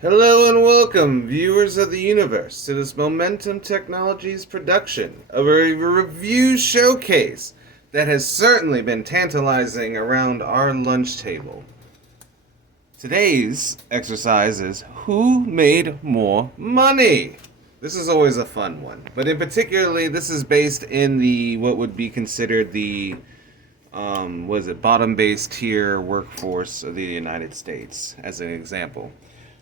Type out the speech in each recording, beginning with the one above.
Hello and welcome, viewers of the universe, to this Momentum Technologies production of a review showcase that has certainly been tantalizing around our lunch table. Today's exercise is Who Made More Money? This is always a fun one, but in particularly, this is based in the what would be considered the bottom base tier workforce of the United States, as an example.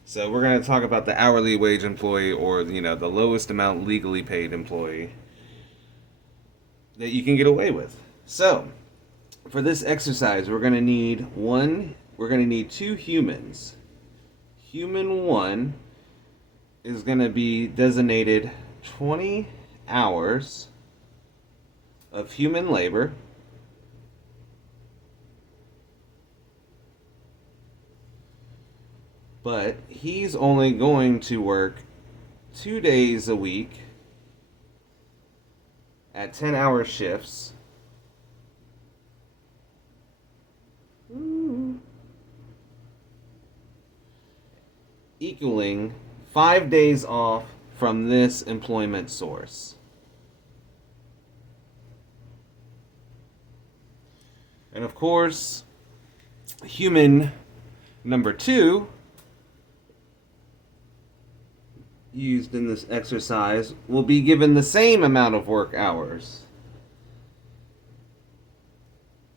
So we're going to talk about the hourly wage employee, or the lowest amount legally paid employee that you can get away with. So for this exercise, we're going to need two humans. Human 1 is going to be designated 20 hours of human labor. But he's only going to work 2 days a week at 10-hour shifts. Equaling 5 days off from this employment source. And of course, human number 2 used in this exercise will be given the same amount of work hours.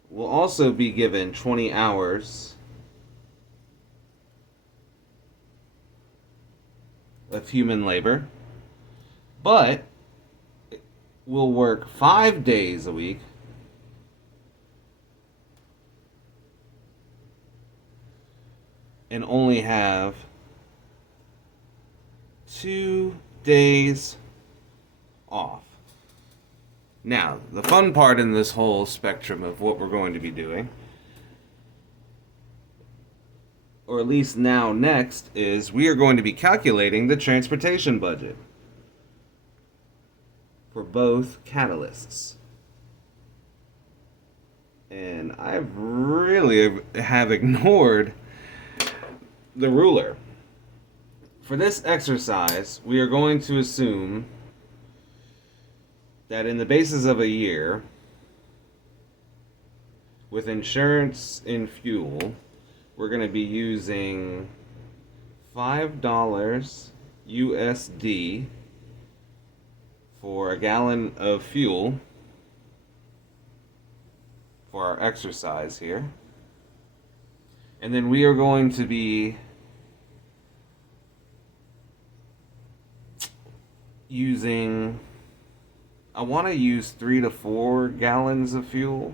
Will also be given 20 hours of human labor, but will work 5 days a week and only have 2 days off. Now, the fun part in this whole spectrum of what we're going to be doing, or at least now next, is we are going to be calculating the transportation budget for both catalysts. And I really have ignored the ruler. For this exercise, we are going to assume that in the basis of a year, with insurance and fuel, we're going to be using $5 USD for a gallon of fuel for our exercise here. And then we are going to be I want to use 3 to 4 gallons of fuel.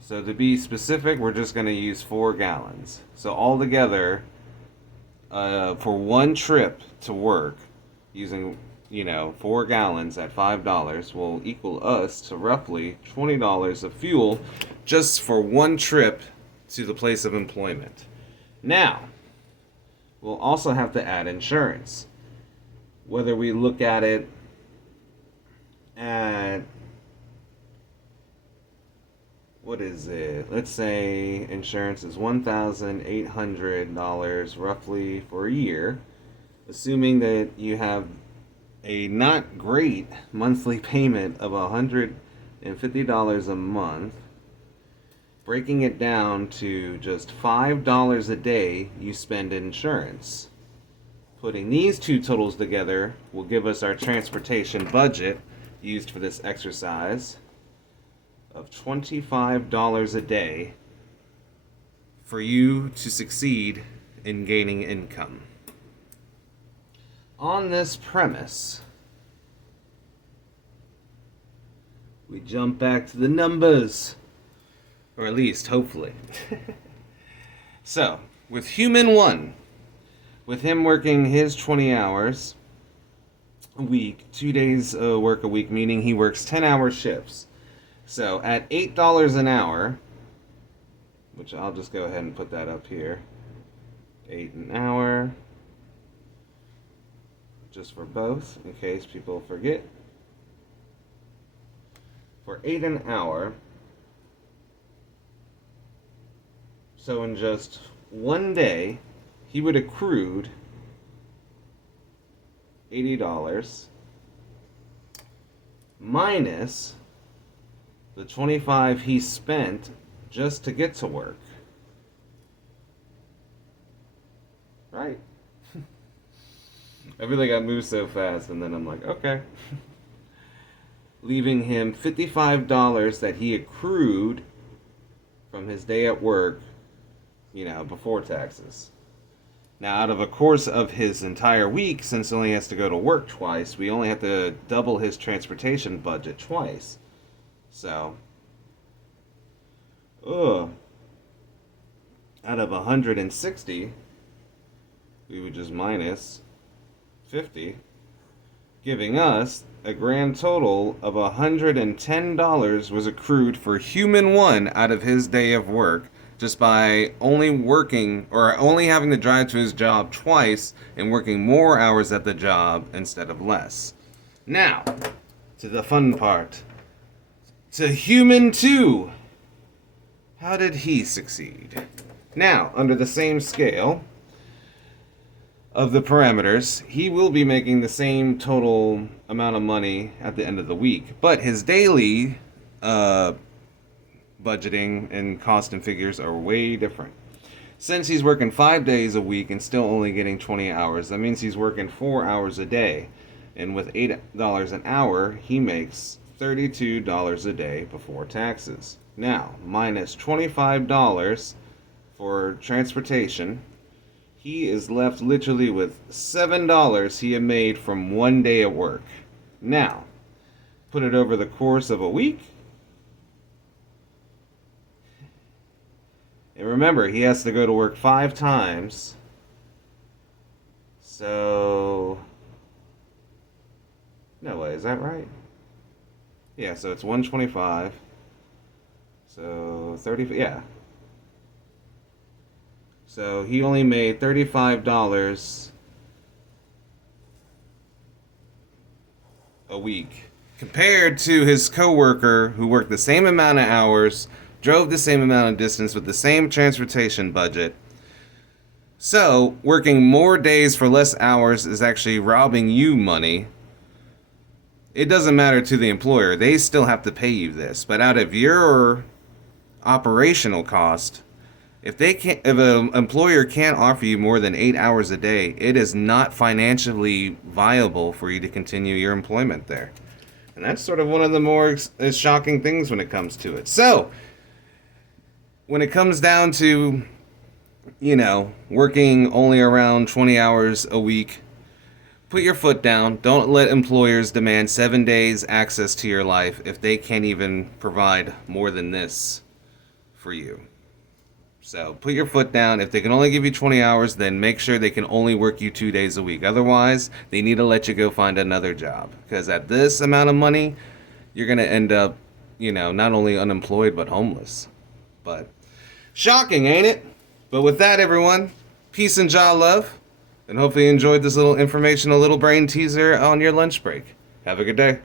So to be specific, we're just going to use 4 gallons. So altogether, for one trip to work, using 4 gallons at $5 will equal us to roughly $20 of fuel just for one trip to the place of employment. Now, we'll also have to add insurance. Whether we look at it at, what is it? Let's say insurance is $1,800 roughly for a year, assuming that you have a not great monthly payment of $150 a month. Breaking it down to just $5 a day you spend in insurance. Putting these two totals together will give us our transportation budget used for this exercise of $25 a day for you to succeed in gaining income. On this premise, we jump back to the numbers. Or at least, hopefully. So, with human 1, with him working his 20 hours a week, 2 days work a week, meaning he works 10-hour shifts. So, at $8 an hour, which I'll just go ahead and put that up here, 8 an hour, just for both, in case people forget. For 8 an hour, so in just one day he would accrued $80 minus the $25 he spent just to get to work. Right? Everything got moved so fast, and then I'm like, okay. Leaving him $55 that he accrued from his day at work, before taxes. Now, out of a course of his entire week, since he only has to go to work twice, we only have to double his transportation budget twice. So, out of 160, we would just minus 50, giving us a grand total of $110 was accrued for human one out of his day of work, just by only working or only having to drive to his job twice and working more hours at the job instead of less. Now, to the fun part. To human 2. How did he succeed? Now, under the same scale of the parameters, he will be making the same total amount of money at the end of the week, but his daily budgeting and cost and figures are way different. Since he's working 5 days a week and still only getting 20 hours, that means he's working 4 hours a day. And with $8 an hour, he makes $32 a day before taxes. Now, minus $25 for transportation, he is left literally with $7 he had made from 1 day at work. Now, put it over the course of a week. And remember, he has to go to work 5 times. So, no way, is that right? Yeah, so it's 125. So 30, yeah. So he only made $35 a week compared to his coworker who worked the same amount of hours, drove the same amount of distance with the same transportation budget. So, working more days for less hours is actually robbing you money. It doesn't matter to the employer. They still have to pay you this. But out of your operational cost, if an employer can't offer you more than 8 hours a day, it is not financially viable for you to continue your employment there. And that's sort of one of the more shocking things when it comes to it. So, when it comes down to, working only around 20 hours a week, put your foot down. Don't let employers demand 7 days access to your life if they can't even provide more than this for you. So put your foot down. If they can only give you 20 hours, then make sure they can only work you 2 days a week. Otherwise, they need to let you go find another job. Because at this amount of money, you're going to end up, not only unemployed, but homeless. But shocking, ain't it? But with that, everyone, peace and jaw love. And hopefully you enjoyed this little informational little brain teaser on your lunch break. Have a good day.